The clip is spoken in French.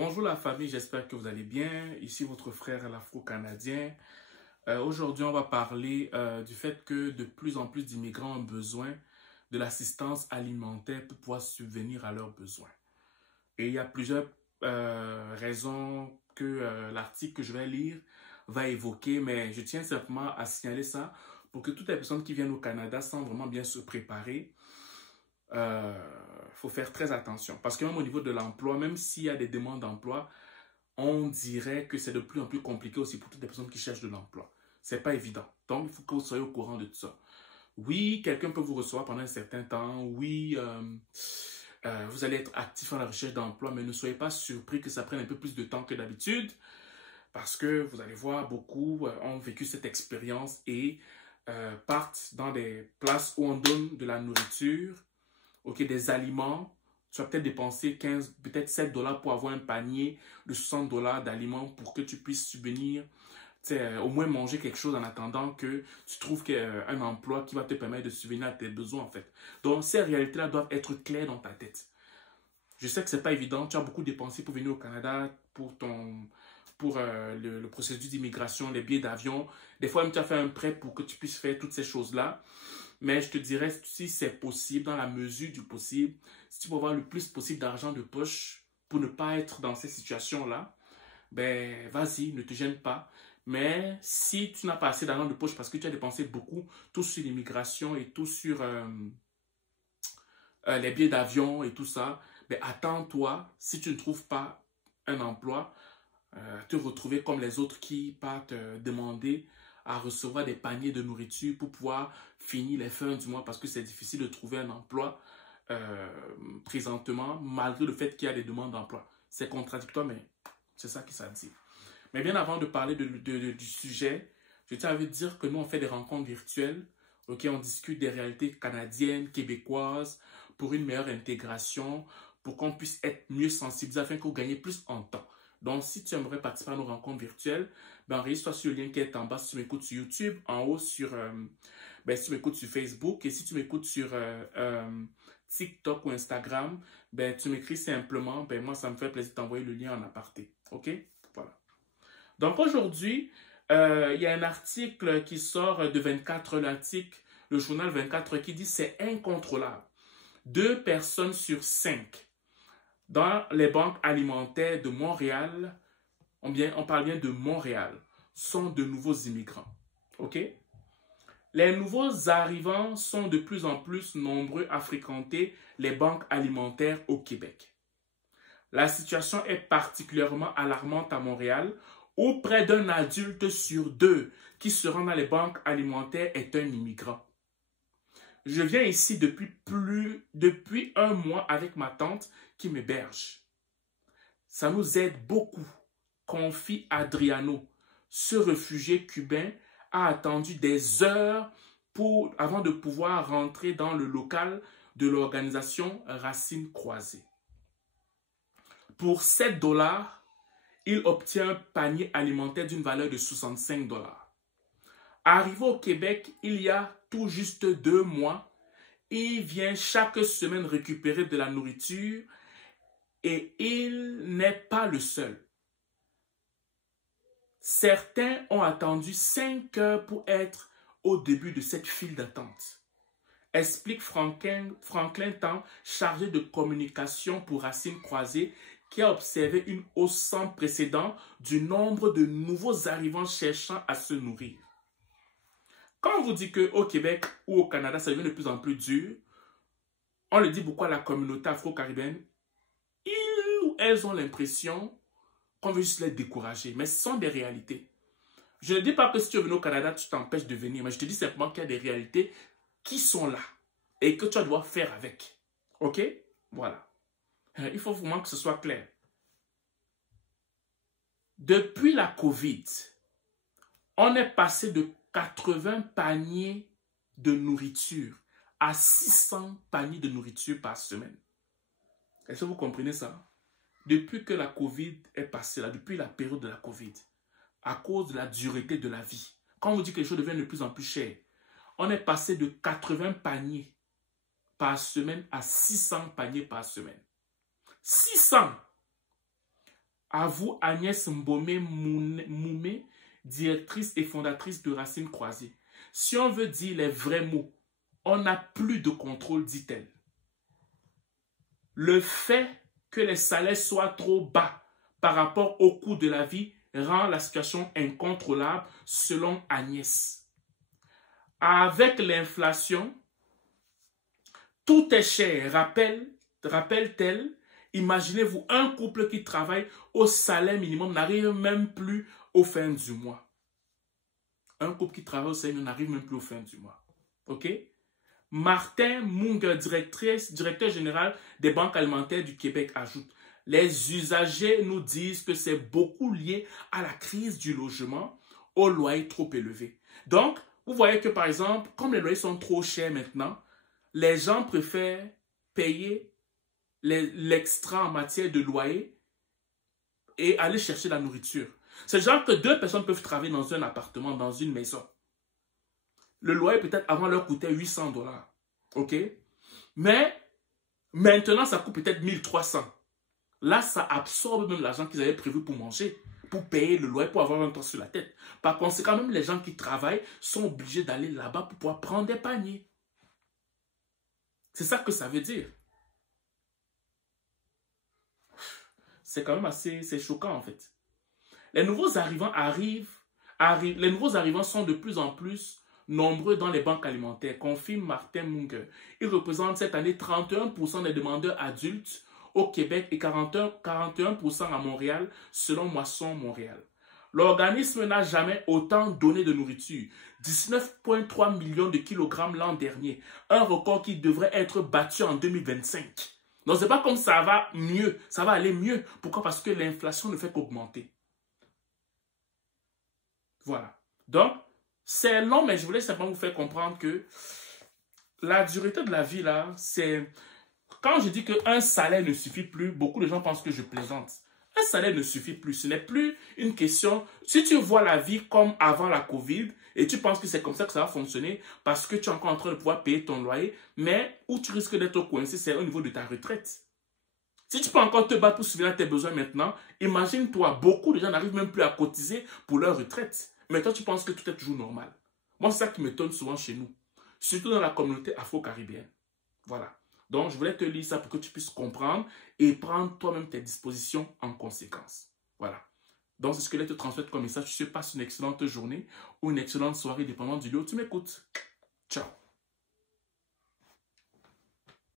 Bonjour la famille, j'espère que vous allez bien. Ici votre frère l'Afro-Canadien. Aujourd'hui, on va parler du fait que de plus en plus d'immigrants ont besoin de l'assistance alimentaire pour pouvoir subvenir à leurs besoins. Et il y a plusieurs raisons que l'article que je vais lire va évoquer, mais je tiens simplement à signaler ça pour que toutes les personnes qui viennent au Canada sans vraiment bien se préparer, faut faire très attention. Parce que même au niveau de l'emploi, même s'il y a des demandes d'emploi, on dirait que c'est de plus en plus compliqué aussi pour toutes les personnes qui cherchent de l'emploi. C'est pas évident. Donc, il faut que vous soyez au courant de tout ça. Oui, quelqu'un peut vous recevoir pendant un certain temps. Oui, vous allez être actif à la recherche d'emploi, mais ne soyez pas surpris que ça prenne un peu plus de temps que d'habitude. Parce que vous allez voir, beaucoup ont vécu cette expérience et partent dans des places où on donne de la nourriture, des aliments. Tu vas peut-être dépenser 15, peut-être 7 dollars pour avoir un panier de 60 dollars d'aliments pour que tu puisses subvenir, au moins manger quelque chose en attendant que tu trouves un emploi qui va te permettre de subvenir à tes besoins en fait. Donc ces réalités-là doivent être claires dans ta tête. Je sais que c'est pas évident, tu as beaucoup dépensé pour venir au Canada, pour le processus d'immigration, les billets d'avion. Des fois même tu as fait un prêt pour que tu puisses faire toutes ces choses-là. Mais je te dirais, si c'est possible, dans la mesure du possible, si tu peux avoir le plus possible d'argent de poche pour ne pas être dans ces situations-là, ben vas-y, ne te gêne pas. Mais si tu n'as pas assez d'argent de poche parce que tu as dépensé beaucoup, tout sur l'immigration et tout sur les billets d'avion et tout ça, ben attends-toi, si tu ne trouves pas un emploi, te retrouver comme les autres qui partent demander à recevoir des paniers de nourriture pour pouvoir finir les fins du mois parce que c'est difficile de trouver un emploi présentement malgré le fait qu'il y a des demandes d'emploi. C'est contradictoire, mais c'est ça qui ça dit. Mais bien avant de parler du sujet, je tiens à vous dire que nous on fait des rencontres virtuelles. On discute des réalités canadiennes, québécoises pour une meilleure intégration, pour qu'on puisse être mieux sensibilisé afin que vous gagnez plus en temps. Donc, si tu aimerais participer à nos rencontres virtuelles, ben, enregistre-toi sur le lien qui est en bas si tu m'écoutes sur YouTube, en haut si tu m'écoutes sur Facebook et si tu m'écoutes sur TikTok ou Instagram, ben, tu m'écris simplement, ben, moi ça me fait plaisir de t'envoyer le lien en aparté. Ok? Voilà. Donc aujourd'hui, il y a un article qui sort de 24, l'article, le journal 24 qui dit c'est incontrôlable. 2 personnes sur 5 dans les banques alimentaires de Montréal, on parle bien de Montréal, sont de nouveaux immigrants. Ok? Les nouveaux arrivants sont de plus en plus nombreux à fréquenter les banques alimentaires au Québec. La situation est particulièrement alarmante à Montréal, où près d'un adulte sur 2 qui se rend dans les banques alimentaires est un immigrant. Je viens ici depuis un mois avec ma tante qui m'héberge. Ça nous aide beaucoup, confie Adriano. Ce réfugié cubain a attendu des heures avant de pouvoir rentrer dans le local de l'organisation Racines Croisées. Pour 7 dollars, il obtient un panier alimentaire d'une valeur de 65 dollars. Arrivé au Québec il y a tout juste 2 mois, il vient chaque semaine récupérer de la nourriture et il n'est pas le seul. Certains ont attendu 5 heures pour être au début de cette file d'attente. Explique Franklin Tang, chargé de communication pour Racines Croisées, qui a observé une hausse sans précédent du nombre de nouveaux arrivants cherchant à se nourrir. Quand on vous dit qu'au Québec ou au Canada, ça devient de plus en plus dur, on le dit beaucoup à la communauté afro-caribéenne, ils ou elles ont l'impression qu'on veut juste les décourager, mais ce sont des réalités. Je ne dis pas que si tu es venu au Canada, tu t'empêches de venir, mais je te dis simplement qu'il y a des réalités qui sont là et que tu dois faire avec. Ok? Voilà. Il faut vraiment que ce soit clair. Depuis la COVID, on est passé de 80 paniers de nourriture à 600 paniers de nourriture par semaine. Est-ce que vous comprenez ça? Depuis que la COVID est passée, là, depuis la période de la COVID, à cause de la dureté de la vie, quand on vous dit que les choses deviennent de plus en plus chères, on est passé de 80 paniers par semaine à 600 paniers par semaine. 600! À vous, Agnès Mbomé Moumé, directrice et fondatrice de Racines Croisées. Si on veut dire les vrais mots, on n'a plus de contrôle, dit-elle. Le fait que les salaires soient trop bas par rapport au coût de la vie rend la situation incontrôlable, selon Agnès. Avec l'inflation, tout est cher, rappelle-t-elle. Imaginez-vous, un couple qui travaille au salaire minimum n'arrive même plus aux fins du mois. Un couple qui travaille au salaire minimum n'arrive même plus aux fins du mois. OK? Martin Munger, directeur général des banques alimentaires du Québec, ajoute: les usagers nous disent que c'est beaucoup lié à la crise du logement, aux loyers trop élevés. Donc, vous voyez que par exemple, comme les loyers sont trop chers maintenant, les gens préfèrent payer l'extra en matière de loyer et aller chercher la nourriture. C'est genre que deux personnes peuvent travailler dans un appartement, dans une maison. Le loyer peut-être avant leur coûtait 800 $. OK? Mais maintenant, ça coûte peut-être 1300. Là, ça absorbe même l'argent qu'ils avaient prévu pour manger, pour payer le loyer, pour avoir un toit sur la tête. Par conséquent, même les gens qui travaillent sont obligés d'aller là-bas pour pouvoir prendre des paniers. C'est ça que ça veut dire. C'est quand même assez choquant en fait. Les nouveaux arrivants les nouveaux arrivants sont de plus en plus nombreux dans les banques alimentaires, confirme Martin Munger. Ils représentent cette année 31% des demandeurs adultes au Québec et 41% à Montréal, selon Moisson Montréal. L'organisme n'a jamais autant donné de nourriture, 19,3 millions de kilogrammes l'an dernier, un record qui devrait être battu en 2025. Donc, ce n'est pas comme ça va mieux, ça va aller mieux. Pourquoi? Parce que l'inflation ne fait qu'augmenter. Voilà. Donc, c'est long, mais je voulais simplement vous faire comprendre que la durée de la vie, là, c'est... Quand je dis qu'un salaire ne suffit plus, beaucoup de gens pensent que je plaisante. Un salaire ne suffit plus. Ce n'est plus une question... Si tu vois la vie comme avant la COVID et tu penses que c'est comme ça que ça va fonctionner parce que tu es encore en train de pouvoir payer ton loyer, mais où tu risques d'être coincé, c'est au niveau de ta retraite. Si tu peux encore te battre pour subvenir à tes besoins maintenant, imagine-toi, beaucoup de gens n'arrivent même plus à cotiser pour leur retraite. Mais toi, tu penses que tout est toujours normal. Moi, c'est ça qui m'étonne souvent chez nous. Surtout dans la communauté afro-caribéenne. Voilà. Donc, je voulais te lire ça pour que tu puisses comprendre et prendre toi-même tes dispositions en conséquence. Voilà. Donc, c'est ce que je voulais te transmettre comme message. Je te passe une excellente journée ou une excellente soirée, dépendant du lieu où tu m'écoutes. Ciao.